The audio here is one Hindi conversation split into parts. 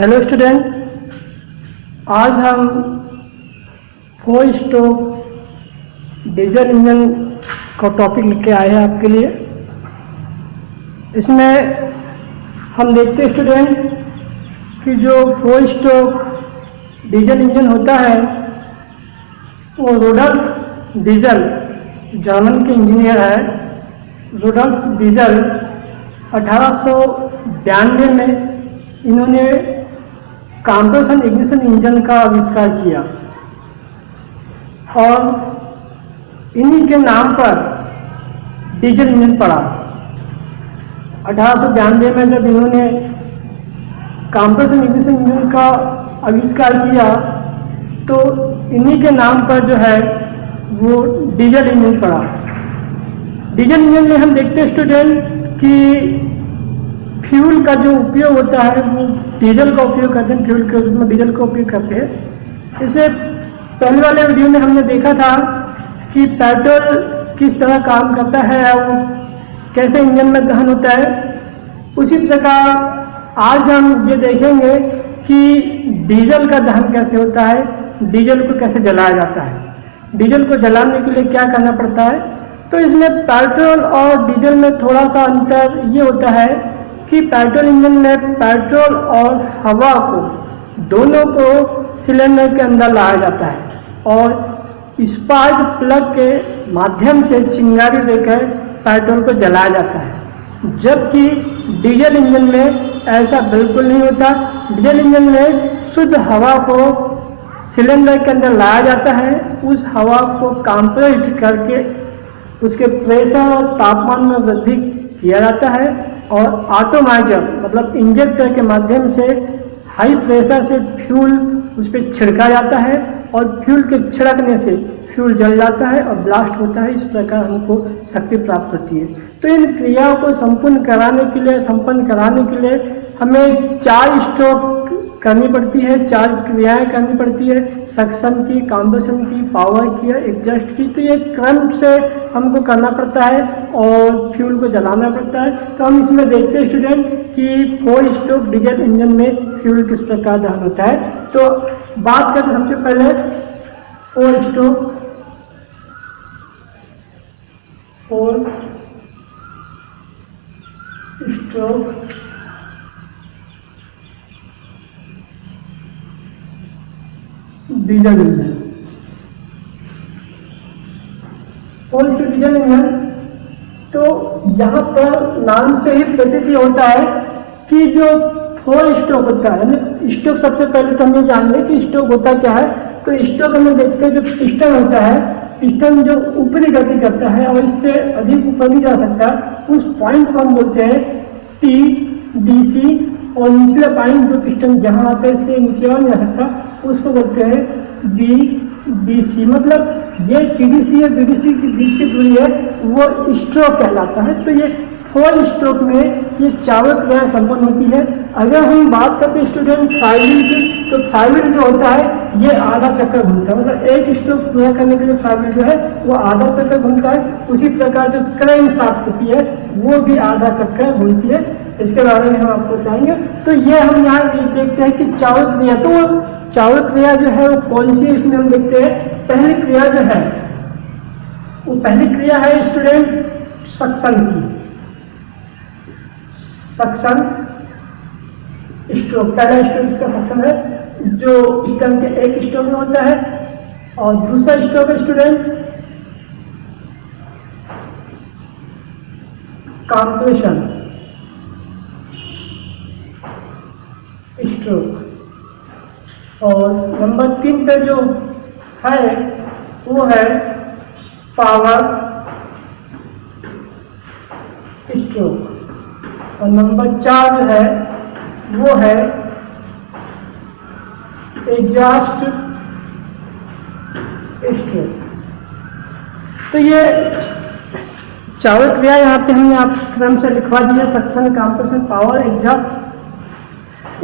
हेलो स्टूडेंट, आज हम 4 स्ट्रोक डीजल इंजन का टॉपिक लेके आए हैं आपके लिए। इसमें हम देखते हैं स्टूडेंट कि जो 4 स्ट्रोक डीजल इंजन होता है वो रुडोल्फ डीजल जर्मन के इंजीनियर है। रुडोल्फ डीजल 1892 में इन्होंने कंप्रेशन इग्निशन इंजन का आविष्कार किया और इन्हीं के नाम पर डीजल इंजन पड़ा। 1892 में जब इन्होंने कंप्रेशन इग्निशन इंजन का आविष्कार किया तो इन्हीं के नाम पर जो है वो डीजल इंजन पड़ा। डीजल इंजन में हम देखते हैं स्टूडेंट कि फ्यूल का जो उपयोग होता है वो डीजल का उपयोग करते हैं, फ्यूल के रूप में डीजल का उपयोग करते हैं। इसे पहले वाले वीडियो में हमने देखा था कि पेट्रोल किस तरह काम करता है और कैसे इंजन में दहन होता है। उसी प्रकार आज हम ये देखेंगे कि डीजल का दहन कैसे होता है, डीजल को कैसे जलाया जाता है। डीजल को जलाने के लिए क्या करना पड़ता है। तो इसमें पेट्रोल और डीजल में थोड़ा सा अंतर ये होता है कि पेट्रोल इंजन में पेट्रोल और हवा को दोनों को सिलेंडर के अंदर लाया जाता है और स्पार्क प्लग के माध्यम से चिंगारी देकर पेट्रोल को जलाया जाता है, जबकि डीजल इंजन में ऐसा बिल्कुल नहीं होता। डीजल इंजन में शुद्ध हवा को सिलेंडर के अंदर लाया जाता है, उस हवा को कंप्रेस करके उसके प्रेशर और तापमान में वृद्धि किया जाता है और ऑटोमाइजर मतलब इंजेक्टर के माध्यम से हाई प्रेशर से फ्यूल उस पर छिड़का जाता है और फ्यूल के छिड़कने से फ्यूल जल जाता है और ब्लास्ट होता है। इस प्रकार हमको शक्ति प्राप्त होती है। तो इन क्रियाओं को संपन्न कराने के लिए हमें 4 स्ट्रोक करनी पड़ती है, 4 क्रियाएं करनी पड़ती है, सक्शन की, कंबशन की, पावर की, एग्जॉस्ट की। तो ये क्रम से हमको करना पड़ता है और फ्यूल को जलाना पड़ता है। तो हम इसमें देखते हैं स्टूडेंट कि 4 स्ट्रोक डीजल इंजन में फ्यूल किस प्रकार दहन होता है। तो बात करें सबसे पहले 4 stroke diesel engine. 4 stroke diesel engine तो यहाँ पर नाम से ही प्रतीत होता है कि जो 4 स्ट्रोक होता है। स्ट्रोक सबसे पहले तो हमें जान लें कि स्ट्रोक होता क्या है। तो स्ट्रोक हमें देखते हैं जो पिस्टन होता है, पिस्टन जो ऊपरी गति करता है और इससे अधिक ऊपर नहीं जा सकता, उस पॉइंट को हम बोलते हैं टी डी सी और निचले पॉइंट जो पिस्टन जहाँ आते हैं इससे नीचे और नहीं जा सकता उसको बोलते हैं बी डी सी। मतलब ये टीडीसी और बीडीसी के बीच की दूरी है वो स्ट्रोक कहलाता है। तो ये 4 स्ट्रोक में ये 4 क्रियाएं संपन्न होती है। अगर हम बात करते हैं स्टूडेंट फ्लाईव्हील की, तो फ्लाईव्हील जो होता है ये आधा चक्कर घूमता है। मतलब एक स्ट्रोक पूरा करने के लिए फ्लाईव्हील जो है वो आधा चक्कर घूमता है। उसी प्रकार जो क्रैंकशाफ्ट होती है वो भी आधा चक्कर घूमती है। इसके बारे में हम आपको बताएंगे। तो ये हम यहाँ देखते हैं कि 4 क्रिया, तो वो 4 क्रिया जो है वो कौन सी है इसमें हम देखते हैं। पहली क्रिया जो है वो पहली क्रिया है स्टूडेंट सक्शन की, सक्शन स्ट्रोक। पहला स्ट्रोक इसका सक्शन है जो स्टन के एक स्ट्रोक में होता है और दूसरा स्ट्रोक है स्टूडेंट कंप्रेशन स्ट्रोक और नंबर 3 पे जो है वो है पावर स्ट्रोक और नंबर 4 जो है वो है एग्जॉस्ट स्ट्रोक। तो ये 4 क्रिया यहाँ पे हमने आप क्रम से लिखवा दी है, सक्शन, कंप्रेशन, पावर, एग्जॉस्ट।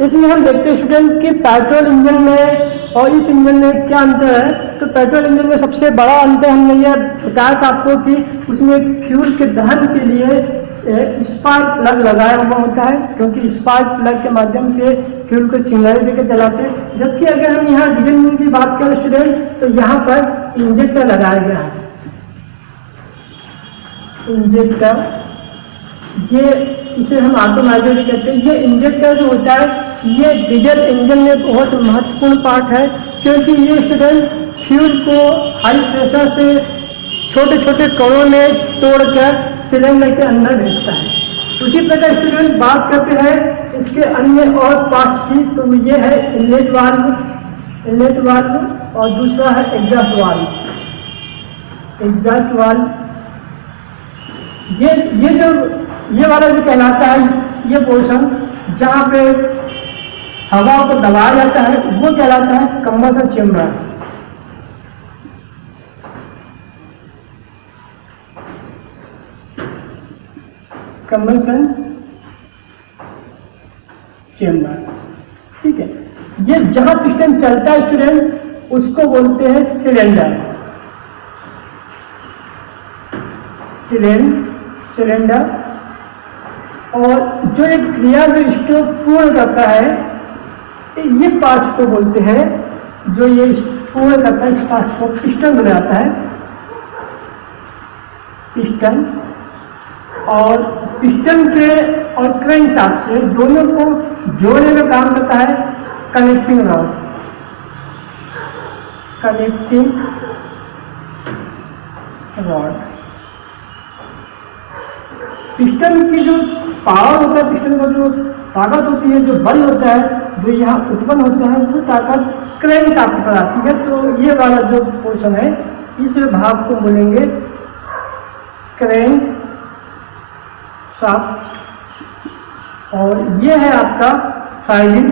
इसमें हम देखते हैं स्टूडेंट कि पेट्रोल इंजन में और इस इंजन में क्या अंतर है। तो पेट्रोल इंजन में सबसे बड़ा अंतर हमने यह बताया था आपको कि उसमें फ्यूल के दहन के लिए स्पार्क प्लग लगाया हुआ होता है, क्योंकि स्पार्क प्लग के माध्यम से फ्यूल को चिंगारी देकर चलाते हैं। जबकि अगर हम यहाँ डीजल इंजन की बात करें स्टूडेंट, तो यहाँ पर इंजेक्टर लगाया गया है। इंजेक्टर, ये इसे हम ऑटोमाइजर कहते हैं। ये इंजेक्टर जो होता है ये डीजल इंजन में बहुत महत्वपूर्ण पार्ट है, क्योंकि ये स्टूडेंट फ्यूल को हाई प्रेशर से छोटे छोटे कणों में तोड़कर सिलेंडर के अंदर भेजता है। उसी प्रकार स्टूडेंट बात करते हैं इसके अन्य और पार्ट्स की, तो ये है इनलेट वाल्व और दूसरा है एग्जॉस्ट वाल्व। ये वाला जो कहलाता है, ये पोर्शन जहाँ पे हवा को दबाया जाता है वो कहलाता है कंबसन चेम्बर। कंबसन चेम्बर, ठीक है। ये जहां पिस्टन चलता है स्टूडेंट उसको बोलते हैं सिलेंडर। और जो एक क्रिया जो स्टोव पूर्ण करता है, ये पार्ट्स को बोलते हैं, जो ये पूर्ण करता है, इस पार्ट्स को पिस्टन बनाता है। पिस्टन और पिस्टन से और क्रैंकशाफ्ट से दोनों को जोड़ने में काम करता है कनेक्टिंग रॉड। पिस्टन की जो पावर होता है, पिस्टन का जो ताकत होती है, जो बल होता है, जो यहाँ उत्पन्न होता है, वो ताकत क्रैंकशाफ्ट पर आती है। तो ये वाला जो पोर्शन है, इस भाग को बोलेंगे क्रैंक शाफ्ट, और ये है आपका फाइलिंग।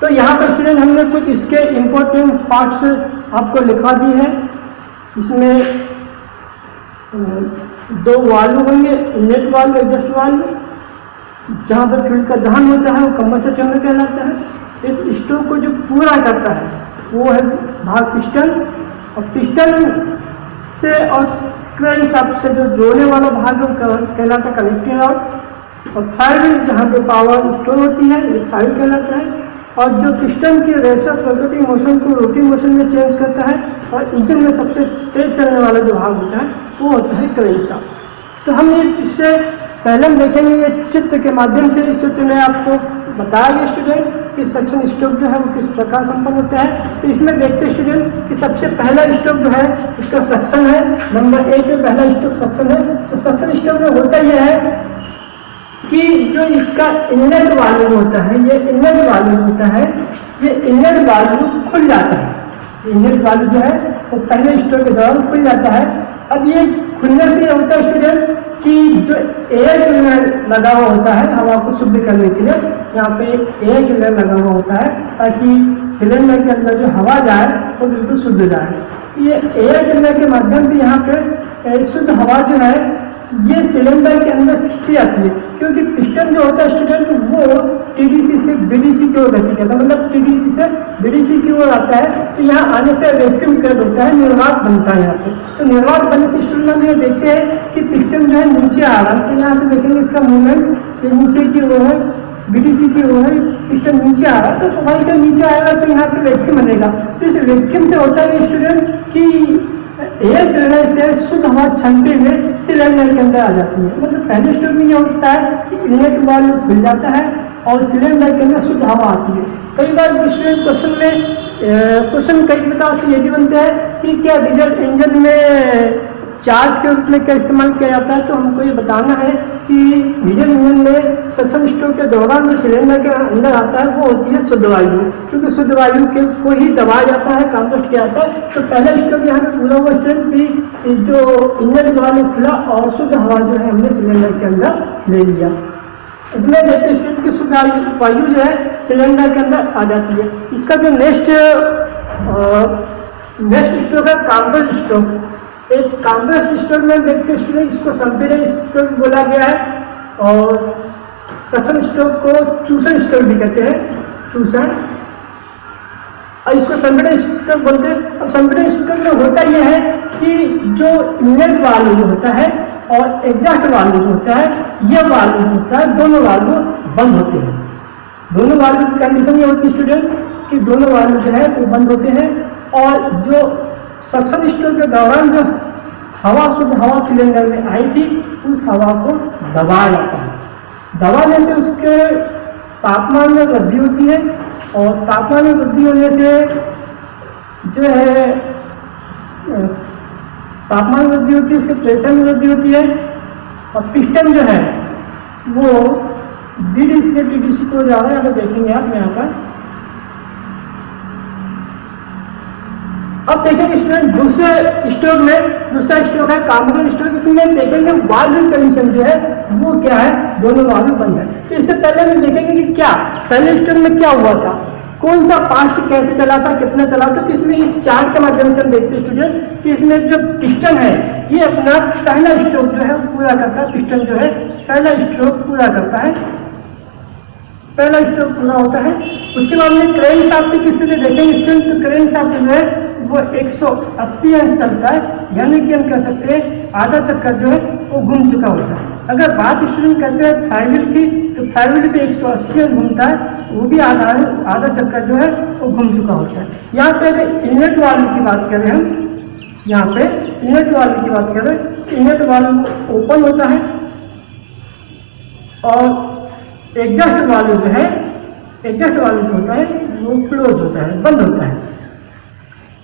तो यहाँ पर स्टूडेंट हमने कुछ इसके इम्पोर्टेंट पार्ट्स आपको लिखवा दी है। इसमें दो वाल्व होंगे, इनलेट वाल्व, एग्जॉस्ट वाल्व। जहाँ पर फ्यूल का दहन होता है वो कंबसन चेम्बर कहलाता है। इस स्टोव को जो पूरा करता है वो है भाग पिस्टन, और पिस्टन से और क्रैंकशाफ्ट से जो जोड़ने वाला भाग कहलाता है कनेक्टिंग रॉड। और फाइल जहाँ पे पावर स्टोर होती है ये फाइल कहलाता है। और जो पिस्टन की रेशर रोटेटिंग मोशन को रोटिंग मोशन में चेंज करता है, और इंजन में सबसे तेज चलने वाला जो भाग होता है वो होता है क्रैंकशाफ्ट। तो हम इससे पहले हम देखेंगे ये चित्र के माध्यम से। इस चित्र में आपको बताया गया स्टूडेंट कि सक्शन स्टोव जो है वो किस प्रकार संपन्न होता है। तो इसमें देखते स्टूडेंट कि सबसे पहला स्टोव जो है उसका सक्शन है। नंबर 1 में पहला स्टोव सक्शन है। तो सक्शन स्टोव में होता यह है कि जो इसका इनलेट वाल्व होता है, ये इनलेट वाल्व होता है, ये इनलेट वाल्व खुल जाता है। इनलेट वाल्व जो है वो पहले स्टोव के दौरान खुल जाता है। अब ये खुलने से होता है स्टूडेंट कि जो एयर क्लीनर लगा हुआ होता है हवा को शुद्ध करने के लिए, यहाँ पे एयर क्लीनर लगा हुआ होता है ताकि सिलेंडर के अंदर जो हवा जाए वो बिल्कुल शुद्ध जाए। ये एयर क्लीनर के माध्यम से यहाँ पे शुद्ध हवा जो है ये सिलेंडर के अंदर खींची जाती है, क्योंकि पिस्टन जो होता है स्टूडेंट वो टीडीसी से बीडीसी की ओर गति करता है, मतलब टीडीसी से बीडीसी की ओर आता है। तो यहाँ आने से वैक्यूम कर्व होता है, निर्वात बनता है यहाँ पे। तो निर्वात बनने से स्टूडेंट हम ये देखते हैं कि पिस्टन जो है नीचे आ रहा है। तो यहाँ से देखेंगे इसका मूवमेंट ये नीचे की ओर है, बीडीसी की ओर है, पिस्टन नीचे आ रहा है। तो स्वाभाविक नीचे आएगा तो यहाँ पे वैक्यूम बनेगा। तो इस वैक्यूम से होता है स्टूडेंट कि एयर क्लीनर से शुद्ध हवा छनते हुए सिलेंडर के अंदर आ जाती है। मतलब पहले स्टेप में यह होता है कि इनलेट वाल्व खुल जाता है और सिलेंडर के अंदर शुद्ध हवा आती है। कई बार क्वेश्चन कई प्रकार से ये भी बनता है कि क्या डीजल इंजन में चार्ज के रूप में क्या इस्तेमाल किया जाता है। तो हमको ये बताना है कि डीजल इंजन में सक्शन स्ट्रोक के दौरान जो सिलेंडर के अंदर आता है वो होती है शुद्ध वायु, क्योंकि शुद्ध वायु को ही दबाया जाता है, कंप्रेस किया जाता है। तो पहला स्ट्रोक यहाँ पे पूरा हुआ स्ट्रोक की जो इंजन द्वारा में खुला और शुद्ध हवा जो है हमने सिलेंडर के अंदर ले लिया। इसमें देखते स्ट्रोक की शुद्ध वायु जो है सिलेंडर के अंदर आ जाती है। इसका जो नेक्स्ट स्ट्रोक है कंप्रेस स्ट्रोक। एक कंप्रेस स्ट्रोक में देखते स्टूडेंट इसको संपीड़न स्ट्रोक बोला गया है और सक्शन स्ट्रोक को चूसन स्ट्रोक भी कहते हैं, चूसन, और इसको संपीड़न स्ट्रोक बोलते हैं। अब संपीड़न स्ट्रोक में होता यह है कि जो इनलेट वाल्व होता है और एग्जॉस्ट वाल्व जो होता है, ये वाल्व होता है, दोनों वाल्व बंद होते हैं। दोनों वाल्व की कंडीशन ये होती है स्टूडेंट कि दोनों वाल्व जो है वो बंद होते हैं, और जो सक्शन स्ट्रोक के दौरान जो हवा, शुद्ध हवा सिलेंडर में आई थी, उस हवा को दबाया जाता है। दबाने से उसके तापमान में वृद्धि होती है, और तापमान में वृद्धि होने से जो है तापमान वृद्धि होती है, उसके प्रेशर में वृद्धि होती है, और पिस्टन जो है वो बीडीसी से टीडीसी को जा रहा है। अगर देखेंगे आप यहाँ पर, अब देखेंगे स्टूडेंट दूसरे स्ट्रोक में, दूसरा स्ट्रोक है कार्बन स्ट्रोक, इसमें देखेंगे वाल्व कंडीशन जो है वो क्या है, दोनों वाल्व बंद है। तो इससे पहले हम देखेंगे कि क्या पहले स्ट्रोक में क्या हुआ था, कौन सा पास्ट कैसे चला था, कितना चला था। तो इसमें इस चार्ट के माध्यम से हम देखते हैं स्टूडेंट कि इसमें जो पिस्टन है ये अपना पहला स्ट्रोक जो है पूरा करता है। पिस्टन जो है पहला स्ट्रोक पूरा करता है, पहला स्ट्रोक पूरा होता है। उसके बाद में क्रैंक शाफ्ट की स्थिति देखेंगे स्टूडेंट, तो क्रैंक शाफ्ट जो है वो 180 अंश चलता है, यानी कि हम कह सकते हैं आधा चक्कर जो है वो घूम चुका होता है। अगर बात स्टूडेंट करते हैं फ्लाईव्हील की, तो फ्लाईव्हील पे 180 अंश घूमता है, वो भी आधा चक्कर जो है वो घूम चुका होता है। यहाँ पे अगर इनलेट वाल्व की बात करें हम, यहाँ पे इनलेट वाल्व की बात करें, इनलेट वाल्व ओपन होता है, और एग्जॉस्ट वाल्व जो है, एग्जॉस्ट वाल्व जो होता है वो क्लोज होता है, बंद होता है।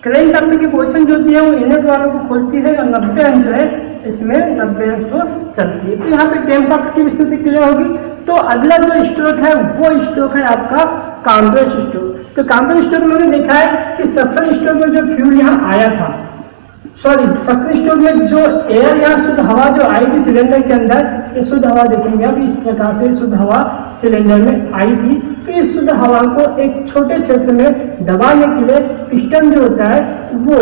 क्रैंक शाफ्ट की पोजीशन जो होती है वो इनलेट वाल्व को खोलती है, और 90 अंश जो है इसमें 90 अंश को चलती है। तो यहाँ पे क्रैंक शाफ्ट की स्थिति क्लियर होगी। तो अगला जो स्ट्रोक है वो स्ट्रोक है आपका कंप्रेस स्ट्रोक। तो कंप्रेस स्ट्रोक में हमने देखा है कि सक्शन स्ट्रोक में जो फ्यूल यहाँ आया था, सॉरी सक्शन स्ट्रोक में जो एयर या शुद्ध हवा जो आई थी सिलेंडर के अंदर, ये शुद्ध हवा देखेंगे अब इस प्रकार से शुद्ध हवा सिलेंडर में आई थी। तो इस शुद्ध हवा को एक छोटे क्षेत्र में दबाने के लिए पिस्टन जो होता है वो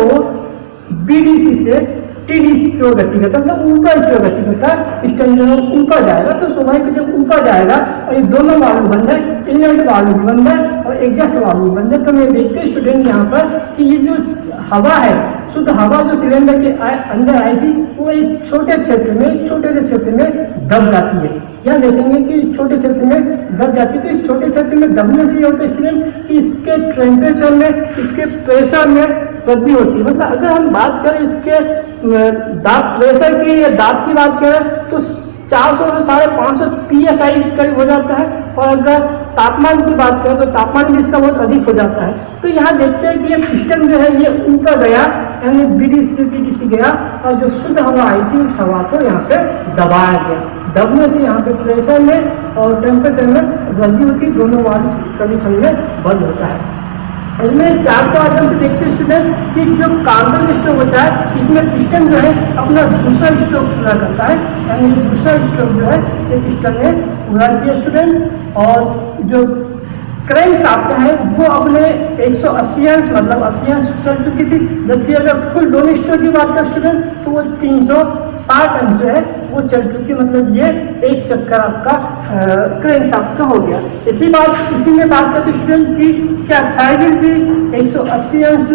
बीडीसी से टीडीसी की ओर गति करता है, मतलब ऊपर की ओर गति करता है। पिस्टन जो है ऊपर जाएगा, तो स्वाभाविक जब ऊपर जाएगा, और ये दोनों वाल्व बंद है, इनलेट वाल्व भी बंद है और एग्जॉस्ट वाल्व भी बंद है। तो मैं देखते हैं स्टूडेंट यहाँ पर कि ये जो हवा है, शुद्ध हवा जो सिलेंडर के अंदर आई थी, वो एक छोटे क्षेत्र में, छोटे से क्षेत्र में दब जाती है। यहाँ देखेंगे कि छोटे क्षेत्र में दब जाती है। तो इस छोटे क्षेत्र में दबने से होता है स्टूडेंट कि इसके टेम्परेचर में, इसके प्रेशर में वृद्धि होती है। मतलब अगर हम बात करें इसके दाब प्रेशर की या दाब की बात करें तो 400 से 550 PSI करीब हो जाता है, और अगर तापमान की बात करें तो तापमान भी इसका बहुत अधिक हो जाता है। तो यहाँ देखते हैं कि ये पिस्टन जो है ये ऊपर गया, यानी बीडीसी से टीडीसी गया, और जो शुद्ध हवा आई थी उस हवा को यहाँ पे दबाया गया। दबने से यहाँ पे प्रेशर में और टेम्परेचर में वृद्धि होती, दोनों वाल्व कंडीशन में बंद होता है। इसमें चार के माध्यम से देखते हैं स्टूडेंट कि जो कार्बन स्ट्रोक होता है, इसमें पिस्टन जो है अपना दूसरा स्ट्रोक पूरा करता है, यानी दूसरा स्ट्रोक जो है ये पिस्टन ने पूरा किया स्टूडेंट। और जो क्रैंक शाफ्ट है वो अपने 180 अंश मतलब 80 अंश चल चुकी थी, जबकि अगर फुल दोनों स्ट्रोक की बात करें स्टूडेंट तो वो 360 अंश जो है वो चल चुकी, मतलब ये एक चक्कर आपका क्रैंक शाफ्ट का हो गया। इसी में बात करते स्टूडेंट की क्या फ्लाईव्हील भी 180 अंश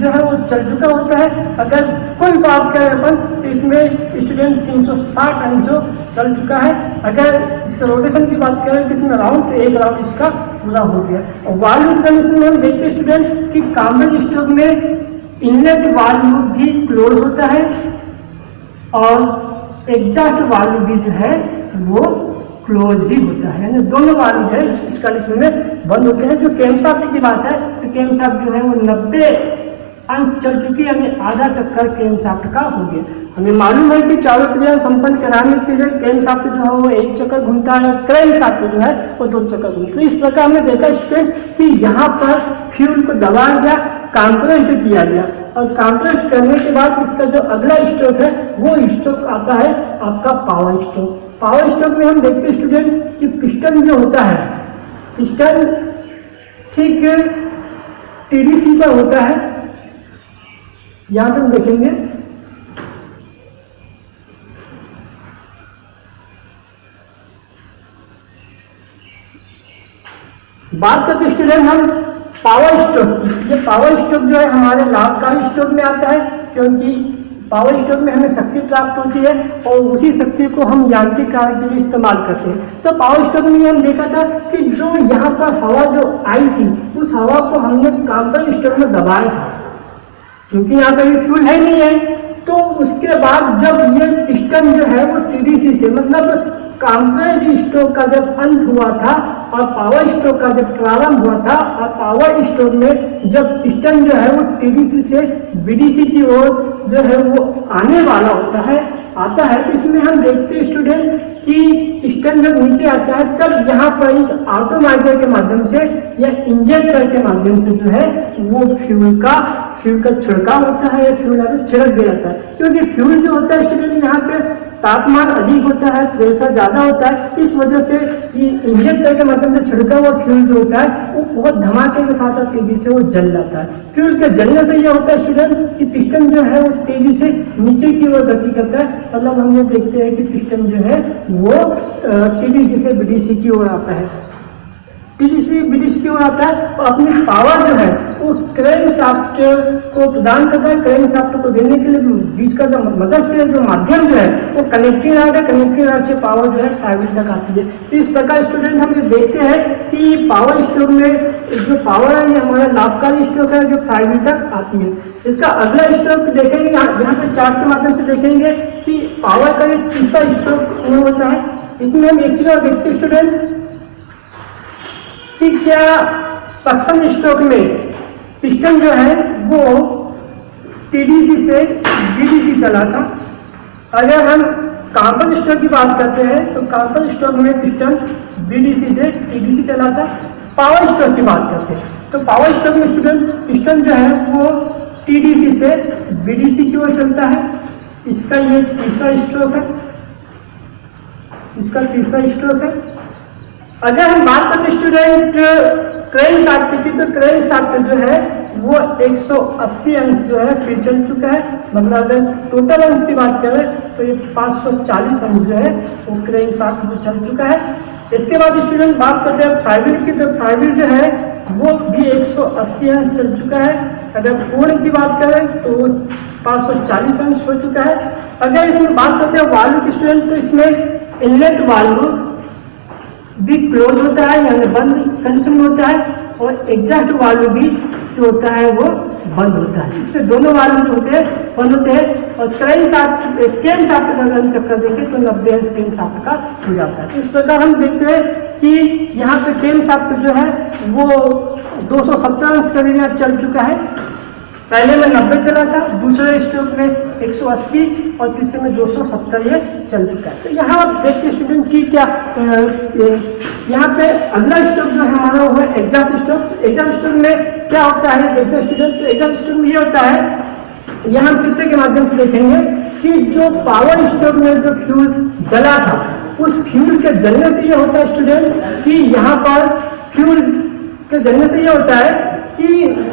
जो है वो चल चुका होता है। अगर कोई बात करें अपन तो इसमें स्टूडेंट 360 अंश जो चल चुका है। अगर इसका रोटेशन की बात करें तो इसमें राउंड, तो एक राउंड इसका पूरा हो गया। और वाल्व कंडीशन में हम देखते हैं स्टूडेंट कि कार्बन स्ट्रोक में इनलेट वाल्व भी क्लोज होता है, और एग्जॉस्ट वाल्व भी जो है वो क्लोज ही होता है, यानी दोनों वाल्व जो है इस कंडीशन में बंद होते हैं। जो क्रैंक शाफ्ट की बात है तो क्रैंक शाफ्ट जो है वो 90 अंश चल चुकी है, यानी आधा चक्कर क्रैंक शाफ्ट का हो गया। हमें मालूम है कि चारों क्रिया संपन्न कराने के लिए क्रैंक शाफ्ट जो है वो एक चक्कर घूमता है, क्रैंक शाफ्ट जो है वो 2 चक्कर घूमता है। तो इस प्रकार हमने देखा स्टूडेंट कि यहाँ पर फ्यूल को दबाया गया, कंप्रेस किया गया, और कंप्रेस करने के बाद इसका जो अगला स्ट्रोक है वो स्ट्रोक आता है आपका पावर स्ट्रोक। पावर स्ट्रोक में हम देखते हैं स्टूडेंट कि पिस्टन जो होता है, पिस्टन ठीक टीडीसी का होता है। यहाँ पे हम देखेंगे बात करते स्टूडेंट हम पावर स्ट्रोक। ये पावर स्ट्रोक जो है हमारे लाभकारी स्ट्रोक में आता है, क्योंकि पावर स्टोव में हमें शक्ति प्राप्त होती है और उसी शक्ति को हम यांत्रिक कार्य के लिए इस्तेमाल करते हैं। तो पावर स्टोव में हम देखा था कि जो यहाँ पर हवा जो आई थी उस हवा को हमने कॉम्प्रेसर स्टोव में दबाया था, क्योंकि यहाँ पर फ्यूल है नहीं है। तो उसके बाद जब ये पिस्टन जो है वो टीडीसी से मतलब कॉम्प्रेसर स्टोव का जब अंत हुआ था और पावर स्टोव का जब प्रारंभ हुआ था और पावर स्टोव में जब पिस्टन जो है वो टीडीसी से बीडीसी की ओर जो है वो आने वाला आता है तो इसमें हम देखते हैं स्टूडेंट कि पिस्टन जब नीचे आता है तब यहाँ पर इस ऑटोमाइजर के माध्यम से या इंजेक्टर के माध्यम से जो है वो फ्यूल का छिड़काव होता है या फ्यूल छिड़क दिया जाता है। क्योंकि फ्यूल जो होता है स्टूडेंट यहाँ पे तापमान अधिक होता है, प्रेशर ज्यादा होता है, इस वजह से ये इंजेक्टर के माध्यम से छिड़का हुआ फ्यूल जो होता है वो बहुत धमाके के साथ तेजी से वो जल जाता है। फ्यूल के जलने से यह होता है स्टूडेंट कि पिस्टन जो है वो तेजी से नीचे की ओर गति करता है। मतलब हम ये देखते हैं कि पिस्टन जो है वो टीडीसी से बीडीसी की ओर आता है, टीडीसी बीडीसी की ओर आता है और अपनी पावर जो है वो क्रैंकशाफ्ट को प्रदान करता है। क्रैंकशाफ्ट को देने के लिए बीच का जो मदद से जो माध्यम जो है वो कनेक्टिंग रॉड है, कनेक्टिंग रॉड से पावर जो है फ्लाईव्हील तक आती है। तो इस प्रकार स्टूडेंट हम ये देखते हैं कि पावर स्टोव में जो पावर है ये हमारा लाभकारी स्टोव है जो फ्लाईव्हील तक आती है। इसका अगला स्टोव देखेंगे, यहाँ पे चार्ट के माध्यम से देखेंगे कि पावर का एक तीसरा स्टोव होता है। इसमें हम एक चीज और देखते हैं स्टूडेंट कि क्या सक्शन स्ट्रोक में पिस्टन जो है वो टीडीसी से बीडीसी चला था। अगर हम कॉम्प्रेसर स्ट्रोक की बात करते हैं तो कॉम्प्रेसर स्ट्रोक में पिस्टन बीडीसी से टीडीसी चला था। पावर स्ट्रोक की बात करते हैं तो पावर स्ट्रोक में स्टूडेंट पिस्टन जो है वो टीडीसी से बीडीसी की ओर चलता है। इसका ये तीसरा स्ट्रोक है, इसका तीसरा स्ट्रोक है। अगर हम बात करते स्टूडेंट क्रैंकशाफ्ट की तो क्रैंकशाफ्ट जो है वो 180 अंश जो है फिर चल चुका है। मतलब अगर टोटल अंश की बात करें तो ये 540 अंश जो है वो क्रैंकशाफ्ट जो चल चुका है। इसके बाद स्टूडेंट बात करते हैं फ्लाईव्हील की तो फ्लाईव्हील जो है वो भी 180 अंश चल चुका है। अगर कोण की बात करें तो 540 अंश हो चुका है। अगर इसमें बात करते हैं वाल्व की स्टूडेंट तो इसमें इनलेट वाल्व भी क्लोज होता है यानी बंद कंडीशन में होता है और एग्जॉस्ट वाल्व भी जो होता है वो बंद होता है। इससे दोनों वाल्व जो होते हैं बंद होते हैं और क्रैंकशाफ्ट का अगर हम चक्कर देखें तो 90 अंश क्रैंकशाफ्ट का हो जाता है। इस प्रकार हम देखते हैं कि यहाँ पे क्रैंकशाफ्ट जो है वो 270 अंश करीब चल चुका है। पहले में 90 चला था, दूसरे स्ट्रोक में 180 और तीसरे में 270 ये चल चुका है। तो यहाँ आप देखते स्टूडेंट की क्या यहाँ पे अगला स्ट्रोक जो है हमारा वो है एग्जॉस्ट स्ट्रोक। एग्जॉस्ट स्ट्रोक में क्या होता है देखते स्टूडेंट, तो एग्जॉस्ट स्ट्रोक में ये होता है, यहाँ चित्र के माध्यम से देखेंगे कि जो पावर स्ट्रोक में जो फ्यूल जला था उस फ्यूल के जलने से ये होता है स्टूडेंट कि यहाँ पर फ्यूल के जलने से ये होता है कि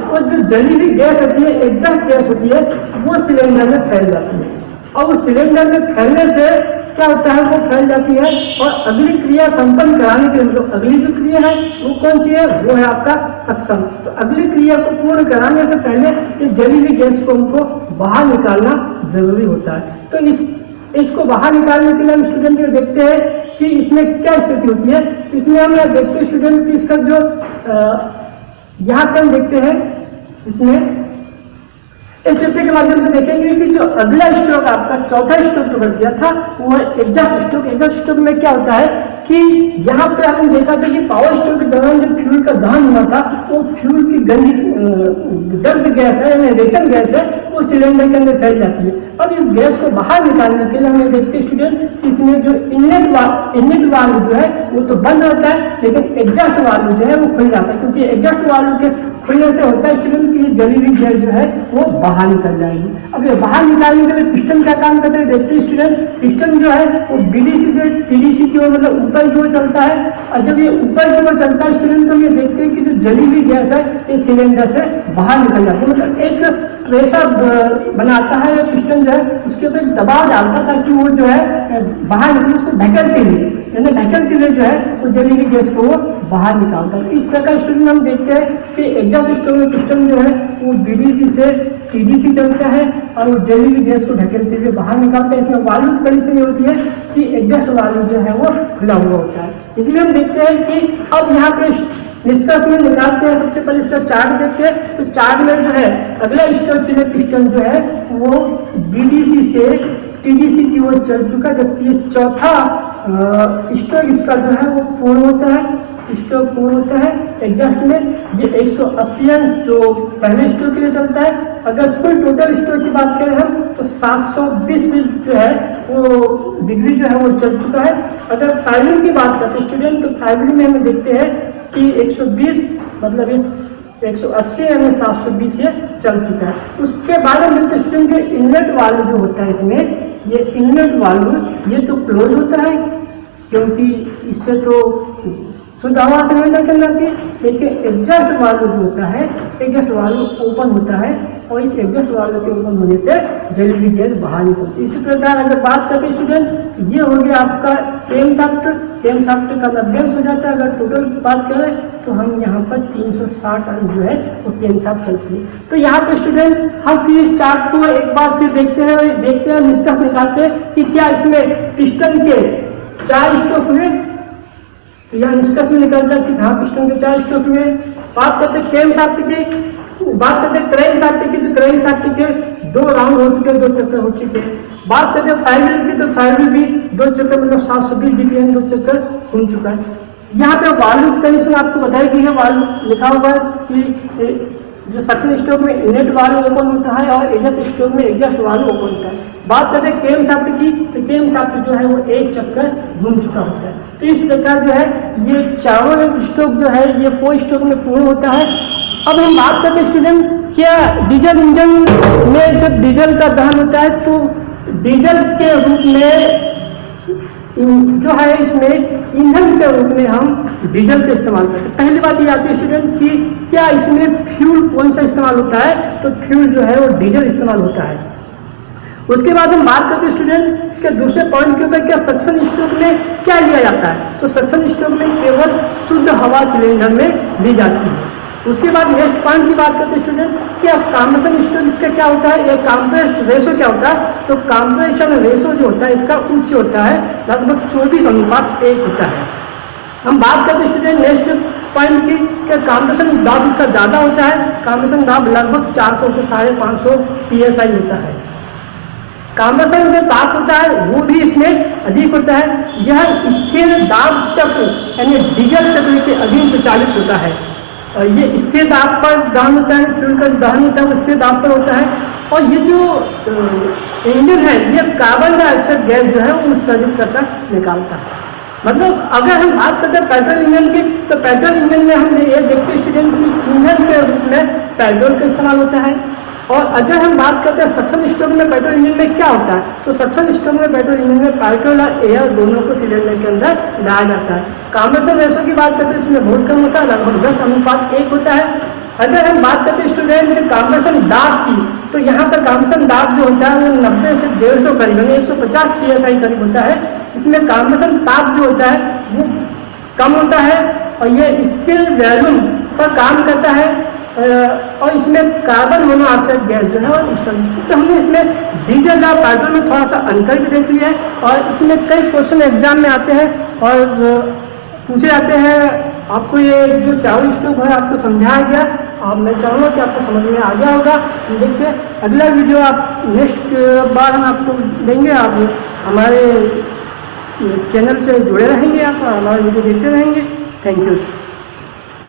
वो जो जली हुई गैस होती है, एग्जॉस्ट गैस होती है, वो सिलेंडर में फैल जाती है और उस सिलेंडर में फैलने से क्या होता है वो फैल जाती है और अगली क्रिया संपन्न कराने के लिए जो अगली जो क्रिया है वो कौन सी है, वो है आपका सक्शन। तो अगली क्रिया को पूर्ण कराने से पहले इस जली हुई गैस को हमको बाहर निकालना जरूरी होता है। तो इसको बाहर निकालने के लिए हम स्टूडेंट ये देखते हैं कि इसमें क्या स्थिति होती है। इसमें हम देखते हैं स्टूडेंट की इसका जो यहाँ पे हम देखते हैं इसमें इस चित्र के माध्यम से देखेंगे कि जो अगला स्ट्रोक आपका चौथा स्ट्रोक जो कर दिया था वो एग्जॉस्ट स्ट्रोक। एग्जॉस्ट स्ट्रोक में क्या होता है कि यहाँ पे आपने देखा था कि पावर स्ट्रोक के दौरान जब फ्यूल का दहन हुआ था वो फ्यूल की गंदी गर्द गैस है यानी रेचन गैस है वो सिलेंडर के अंदर फैल जाती है। अब इस गैस को बाहर निकालने के लिए हमें देखते स्टूडेंट इसमें जो इनलेट वाल्व जो है वो तो बंद होता है लेकिन एग्जॉस्ट वाल्व जो है वो खुल जाता है, क्योंकि एग्जॉस्ट वाल्व के खुलने से होता है स्टूडेंट की जली हुई गैस जो है वो बाहर निकल जाएगी। अब ये बाहर निकालने के लिए पिस्टन क्या काम करते हैं देखते स्टूडेंट, पिस्टन जो है वो बीडीसी से टीडीसी की ओर मतलब ऊपर की ओर चलता है और जब ये ऊपर की ओर चलता है स्टूडेंट तो ये देखते हैं कि जो जली हुई गैस है ये सिलेंडर से बाहर निकल जाती है। मतलब एक प्रेशर बनाता है या पिस्टन जो है उसके ऊपर दबाव डालता है ताकि वो जो है बाहर निकले, उसको ढकल के लिए यानी ढकल के लिए जो है वो जली हुई गैस को वो बाहर निकालता है। इस प्रकार स्टूडेंट हम देखते हैं कि एग्जॉस्ट स्ट्रोक में पिस्टन जो है वो बीडीसी से टीडीसी चलता है और वो जहरीली गैस को ढकेलते हुए बाहर निकालता है। इसमें वाल्व की कंडीशन ये होती है कि एग्जॉस्ट वाल्व जो है वो खुला हुआ होता है। इसलिए हम देखते हैं कि अब यहाँ पे निष्कर्ष में निकालते हैं। सबसे पहले इसका चार्ट देखते हैं। तो चार्ट में जो है अगला स्टोक पिस्टन जो है वो बीडीसी से टीडीसी की ओर चल चुका, जबकि ये चौथा स्टोक इसका जो है वो पूर्ण होता है, स्टोक पूर्ण होता है एग्जॉस्ट में। ये 180 अंश जो पहले स्टोक के लिए चलता है। अगर कुल टोटल स्टोक की बात करें हम तो 720 जो है वो डिग्री जो है वो चल चुका है। अगर फाइनल की बात करते हैं स्टूडेंट, तो फाइनल में हम देखते हैं कि 120 मतलब ये 180 यानी 720 ये चल चुका है। उसके बाद हम देखते हैं स्टूडेंट के इनलेट वाल्व जो होता है इसमें, ये इनलेट वाल्व ये तो क्लोज होता है क्योंकि इससे तो शुद्ध हवा सिलेंडर के अंदर थी, लेकिन एग्जॉस्ट वाल्व जो होता है, एग्जॉस्ट वाल्व ओपन होता है और इस एग्जॉस्ट वाल्व के ओपन होने से जहरीली गैस बाहर निकलती है। इसी प्रकार अगर बात करते हैं स्टूडेंट, ये हो गया आपका टेम शाफ्ट का 90 अंश हो जाता है। अगर टोटल की बात करें तो हम यहाँ पर 360 अंश जो है वो टेम शाफ्ट चलती है। तो यहाँ पे स्टूडेंट हम फिर इस चार्ट को एक बार फिर देखते हैं निष्कर्ष निकालते हैं कि क्या इसमें पिस्टन के 4 स्ट्रोक हुए। तो यह निष्कर्ष में निकलता है कि हाँ पिस्टन के 4 स्ट्रोक हुए। बात करते हैं क्रैंक शाफ्ट की, बात करते हैं क्रैंक शाफ्ट की, तो क्रैंक शाफ्ट के 2 राउंड हो चुके हैं, 2 चक्कर हो चुके हैं। बात करते हैं फाइनल की, तो फाइनल भी 2 चक्कर मतलब 720 डीपीएम 2 चक्कर घूम चुका है। यहाँ पे वाल्व की कंडीशन आपको बताई गई है। वाल्व लिखा हुआ है कि जो सक्शन स्ट्रोक में इनलेट वाल्व ओपन होता है और एग्जॉस्ट स्ट्रोक में एग्जॉस्ट वाल्व ओपन होता है। बात करते हैं केम शाफ्ट की, तो केम शाफ्ट जो है वो 1 चक्कर घूम चुका होता है। तो इस प्रकार जो है ये चारों स्ट्रोक जो है ये 4 स्ट्रोक में पूर्ण होता है। अब हम बात करते हैं स्टूडेंट, क्या डीजल इंजन में जब डीजल का दहन होता है तो डीजल के रूप में जो है इसमें ईंधन के रूप में हम डीजल का इस्तेमाल करते हैं। पहली बात ये आती है स्टूडेंट कि क्या इसमें फ्यूल कौन सा इस्तेमाल होता है, तो फ्यूल जो है वो डीजल इस्तेमाल होता है। उसके बाद हम बात करते हैं स्टूडेंट इसके दूसरे पॉइंट के ऊपर, क्या सक्शन स्ट्रोक में क्या लिया जाता है, तो सक्शन स्ट्रोक में केवल शुद्ध हवा सिलेंडर में ली जाती है। उसके बाद नेक्स्ट पॉइंट की बात करते हैं स्टूडेंट, क्या कंप्रेशन स्ट्रोक इसका क्या होता है, या कंप्रेस रेशो क्या होता है, तो कंप्रेशन रेशो जो होता है इसका उच्च होता है, लगभग 24:1 होता है। हम बात करते हैं स्टूडेंट नेक्स्ट पॉइंट की, क्या कंप्रेशन दाब इसका ज्यादा होता है, कंप्रेशन दाब लगभग 400 से 550 PSI होता है। कंप्रेशन जो ताप होता है वो भी इसमें अधिक होता है। यह स्थिर दाब चक्र यानी डीजल चक्र के अधीन संचालित होता है। ये स्थिर दाब पर दहन होता है, फ्यूल का दहन होता है वो स्थिर दाब पर होता है। और ये जो इंजन है ये कार्बन डाइऑक्साइड गैस जो है वो उत्सर्जित करता निकालता है। मतलब अगर हम बात करते हैं पेट्रोल इंजन की, तो पेट्रोल इंजन में हम ये देखते स्टूडेंट की ईंधन के रूप में पेट्रोल का इस्तेमाल होता है। और अगर हम बात करते हैं सक्शन स्ट्रोक में पेट्रोल इंजन में क्या होता है, तो सक्शन स्ट्रोक में पेट्रोल इंजन में पेट्रोल और एयर दोनों को सिलेंडर के अंदर लाया जाता है। कंप्रेशन रेशो की बात करते हैं इसमें बहुत कम होता है, लगभग 10:1 होता है। अगर हम बात करते हैं स्टूडेंट कंप्रेशन दाब की, तो यहाँ पर कंप्रेशन दाब जो होता है वो 90 से 150 करीब यानी 150 PSI करीब होता है। इसमें कंप्रेशन ताप जो होता है वो कम होता है और ये स्थिर वैल्यूम पर काम करता है। और इसमें कार्बन मोनोऑक्साइड गैस जो है और उत्सर्जित। तो हमने इसमें डीजल और पेट्रोल में थोड़ा सा अंतर भी देख लिया है और इसमें कई क्वेश्चन एग्जाम में आते हैं और पूछे जाते हैं। आपको ये जो चारों स्ट्रोक है आपको समझाया गया, और मैं चाहूँगा कि आपको समझ में आ गया होगा। देखिए अगला वीडियो आप नेक्स्ट बार हम आपको देंगे। आप हमारे चैनल से जुड़े रहेंगे, आप हमारे वीडियो देखते रहेंगे। Thank you.